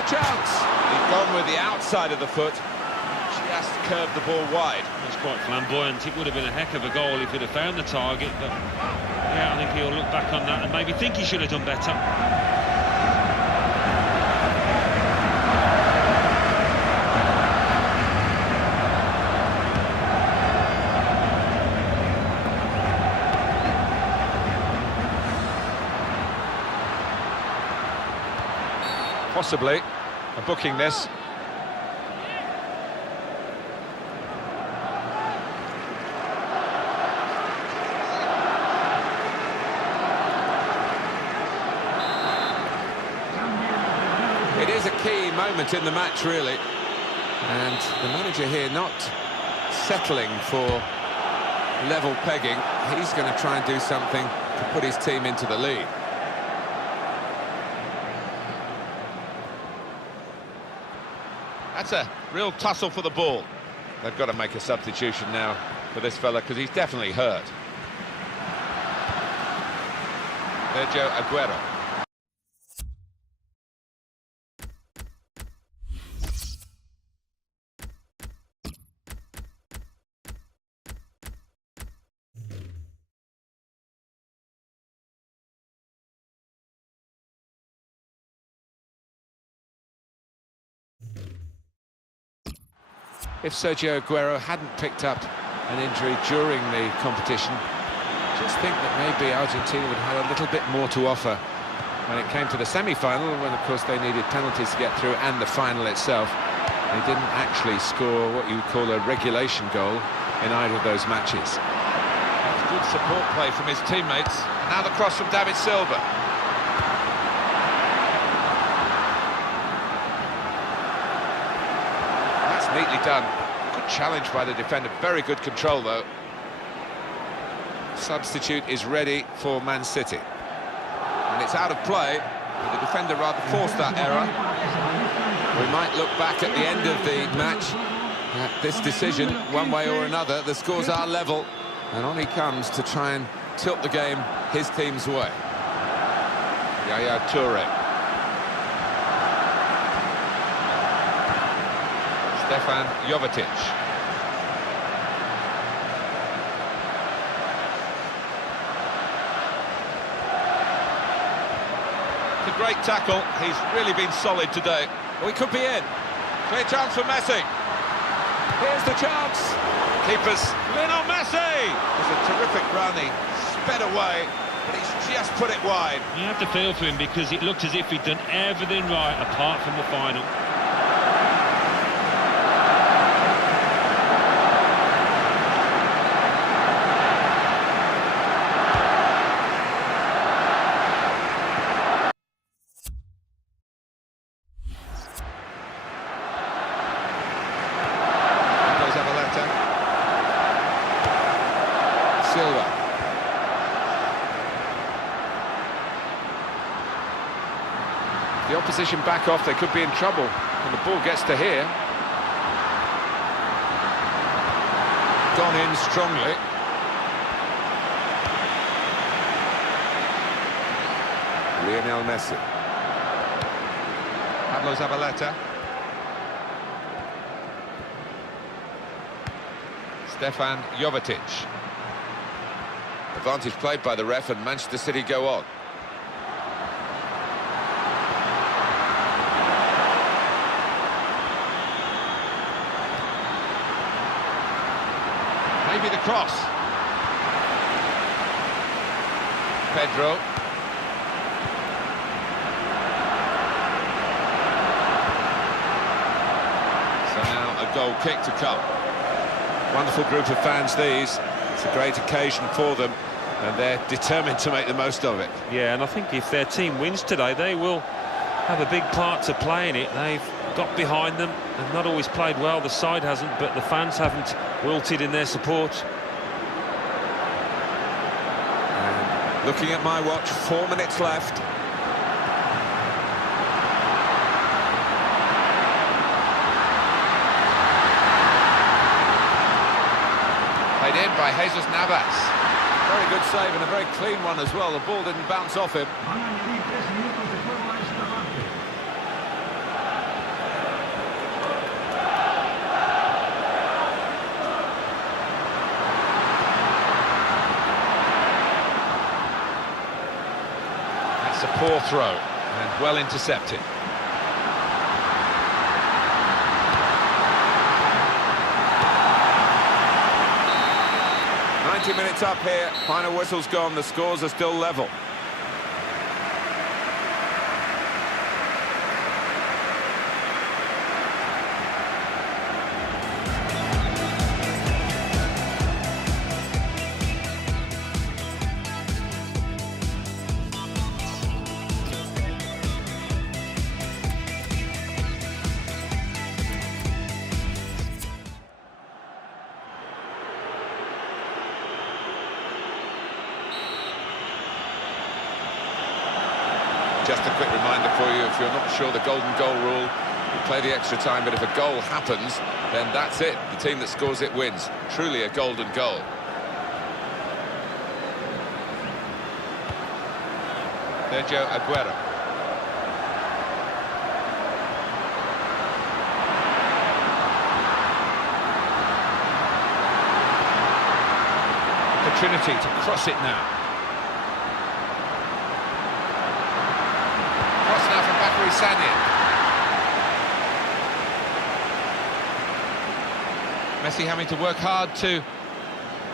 the chance. He's gone with the outside of the foot. Just curved the ball wide. That's quite flamboyant. It would have been a heck of a goal if he'd have found the target, but yeah, I think he'll look back on that and maybe think he should have done better. Possibly a booking this. It is a key moment in the match, really. And the manager here not settling for level pegging. He's going to try and do something to put his team into the lead. That's a real tussle for the ball. They've got to make a substitution now for this fella because he's definitely hurt. Sergio Aguero. If Sergio Aguero hadn't picked up an injury during the competition, just think that maybe Argentina would have had a little bit more to offer when it came to the semi-final, when of course they needed penalties to get through, and the final itself. They didn't actually score what you would call a regulation goal in either of those matches. That's good support play from his teammates. Now the cross from David Silva. Neatly done. Good challenge by the defender. Very good control, though. Substitute is ready for Man City. And it's out of play. The defender rather forced that error. We might look back at the end of the match at this decision, one way or another. The scores are level. And on he comes to try and tilt the game his team's way. Yaya Toure. Stefan Jovetic. It's a great tackle. He's really been solid today. We could be in. Clear chance for Messi. Here's the chance. Keepers. Lionel Messi! It was a terrific run. He sped away, but he's just put it wide. You have to feel for him because it looked as if he'd done everything right apart from the final. Silva. The opposition back off, they could be in trouble when the ball gets to here. Gone in strongly. Lionel Messi. Pablo Zabaleta. Stefan Jovetic. Advantage played by the ref, and Manchester City go on. Maybe the cross. Pedro. So now a goal kick to come. Wonderful group of fans, these. It's a great occasion for them, and they're determined to make the most of it. Yeah, and I think if their team wins today, they will have a big part to play in it. They've got behind them and not always played well. The side hasn't, but the fans haven't wilted in their support. And looking at my watch, 4 minutes left. Played in by Jesus Navas. Very good save and a very clean one as well. The ball didn't bounce off him. That's a poor throw, and well intercepted. Minutes up here, final whistle's gone, the scores are still level. Just a quick reminder for you, if you're not sure the golden goal rule, you play the extra time, but if a goal happens, then that's it. The team that scores it wins. Truly a golden goal. Sergio Aguero. Opportunity to cross it now. Messi having to work hard to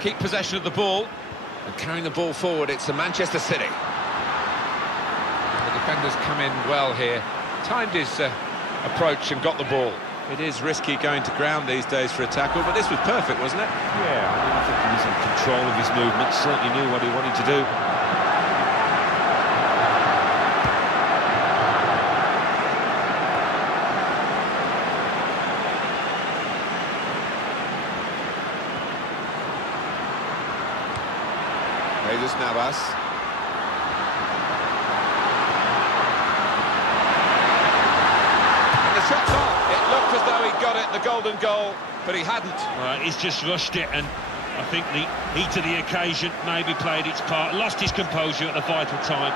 keep possession of the ball and carrying the ball forward. It's the Manchester City. The defenders come in well here, timed his approach and got the ball. It is risky going to ground these days for a tackle, but this was perfect, wasn't it? Yeah, I think he was in control of his movements, certainly knew what he wanted to do. Navas. And the shot's on. It looked as though he got it, the golden goal, but he hadn't. He's just rushed it, and I think the heat of the occasion maybe played its part. Lost his composure at the vital time.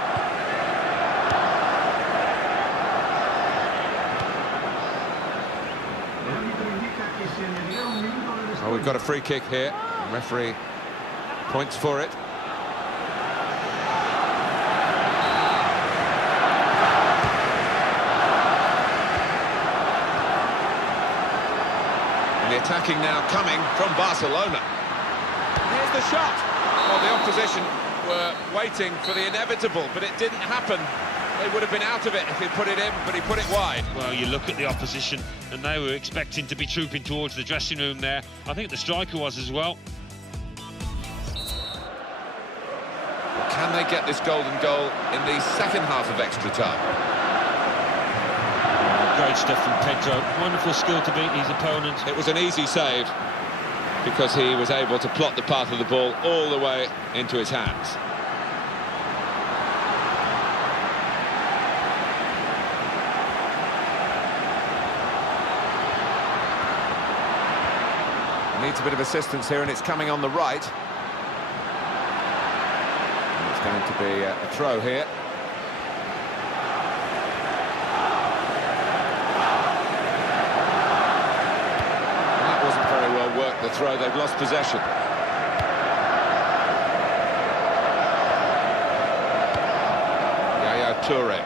Oh, we've got a free kick here. The referee points for it. The attacking now coming from Barcelona. Here's the shot. Well, the opposition were waiting for the inevitable, but it didn't happen. They would have been out of it if he put it in, but he put it wide. Well, you look at the opposition, and they were expecting to be trooping towards the dressing room there. I think the striker was as well. Can they get this golden goal in the second half of extra time? Great stuff from Pedro. Wonderful skill to beat his opponent. It was an easy save because he was able to plot the path of the ball all the way into his hands. Needs a bit of assistance here, and it's coming on the right. It's going to be a throw here. The throw, they've lost possession. Yaya Toure.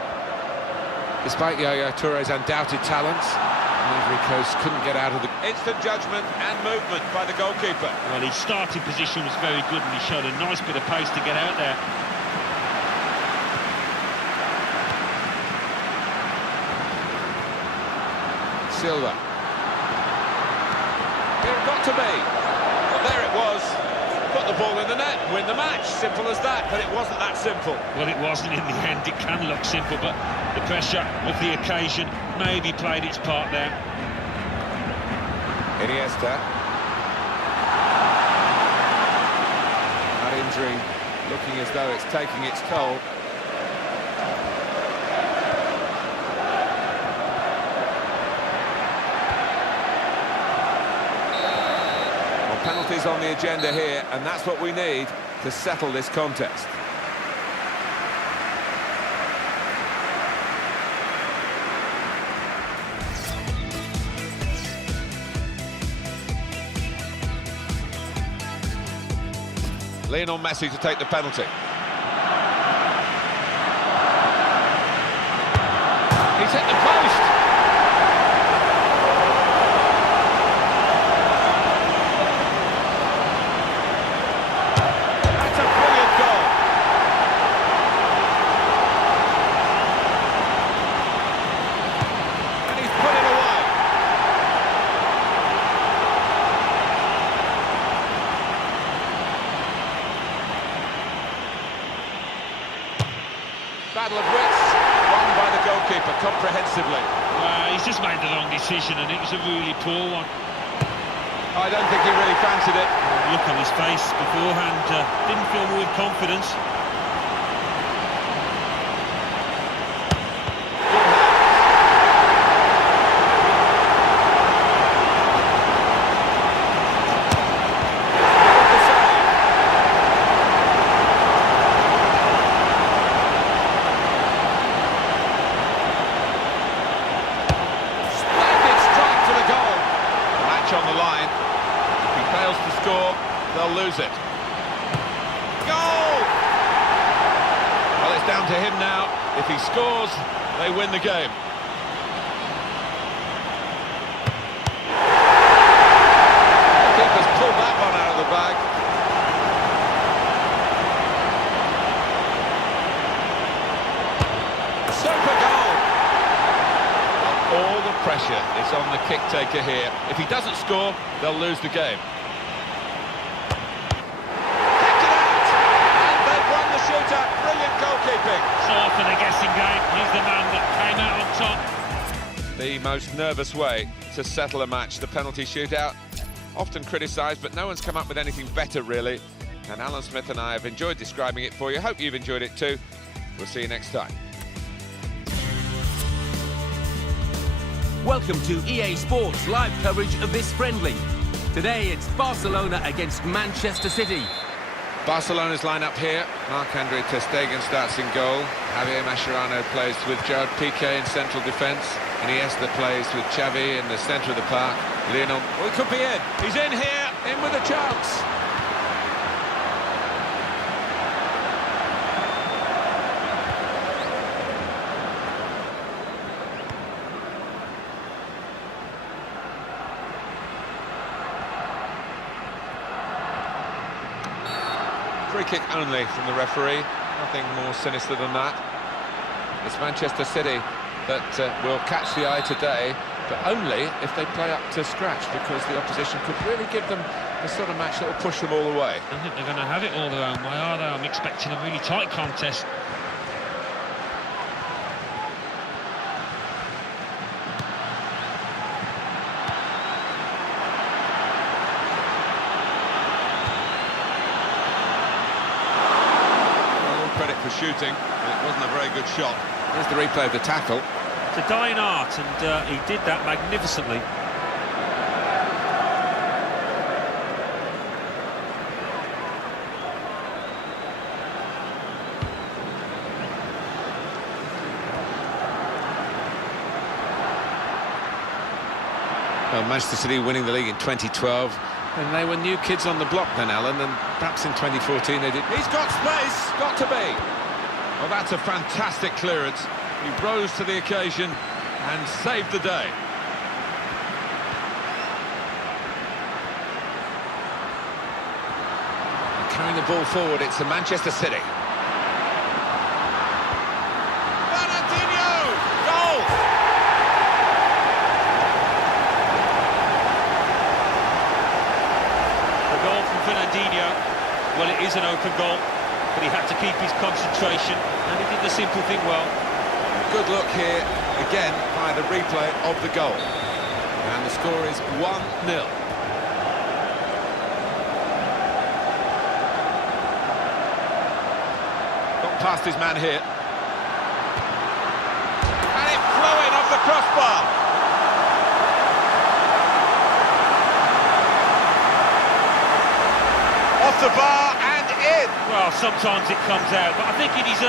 Despite Yaya Toure's undoubted talents, Ivory Coast couldn't get out of the... Instant judgment and movement by the goalkeeper. Well, his starting position was very good, and he showed a nice bit of pace to get out there. Silva. It got to be. Well, there it was. Put the ball in the net, win the match. Simple as that, but it wasn't that simple. Well, it wasn't in the end. It can look simple, but the pressure of the occasion maybe played its part there. Iniesta. That injury looking as though it's taking its toll. Penalties on the agenda here, and that's what we need to settle this contest. Lionel Messi to take the penalty. He's hit the post. That's a brilliant goal. And he's put it away. Battle of wits, won by the goalkeeper comprehensively. He's just made the wrong decision, and it was a really poor one. I don't think he really fancied it. Look on his face beforehand, didn't feel with confidence. On the line. If he fails to score, they'll lose it. Goal! Well, it's down to him now. If he scores, they win the game. The keeper's pulled that one out of the bag. Super goal! All the pressure is on the kick taker here. If he doesn't score, they'll lose the game. Kept it out! And they've won the shootout. Brilliant goalkeeping. So often a guessing game. He's the man that came out on top. The most nervous way to settle a match, the penalty shootout. Often criticised, but no one's come up with anything better, really. And Alan Smith and I have enjoyed describing it for you. Hope you've enjoyed it too. We'll see you next time. Welcome to EA Sports live coverage of this friendly. Today it's Barcelona against Manchester City. Barcelona's line-up here. Marc-Andre ter Stegen starts in goal. Javier Mascherano plays with Gerard Piqué in central defence. Iniesta plays with Xavi in the centre of the park. Lionel... Well, he could be in. He's in here, in with a chance. Free kick only from the referee. Nothing more sinister than that. It's Manchester City that will catch the eye today, but only if they play up to scratch, because the opposition could really give them the sort of match that will push them all the way. I don't think they're going to have it all their own way, are they? I'm expecting a really tight contest. Credit for shooting, but it wasn't a very good shot. Here's the replay of the tackle. It's a dying art, and he did that magnificently. Well, Manchester City winning the league in 2012, and they were new kids on the block then, Alan, and perhaps in 2014 they did... He's got space, got to be. Well, that's a fantastic clearance. He rose to the occasion and saved the day. Carrying the ball forward, it's the Manchester City. Fernandinho, well, it is an open goal, but he had to keep his concentration, and he did the simple thing well. Good look here, again, by the replay of the goal. And the score is 1-0. Got past his man here. And it flew in off the crossbar. Off the bar and in. Well, sometimes it comes out, but I think it is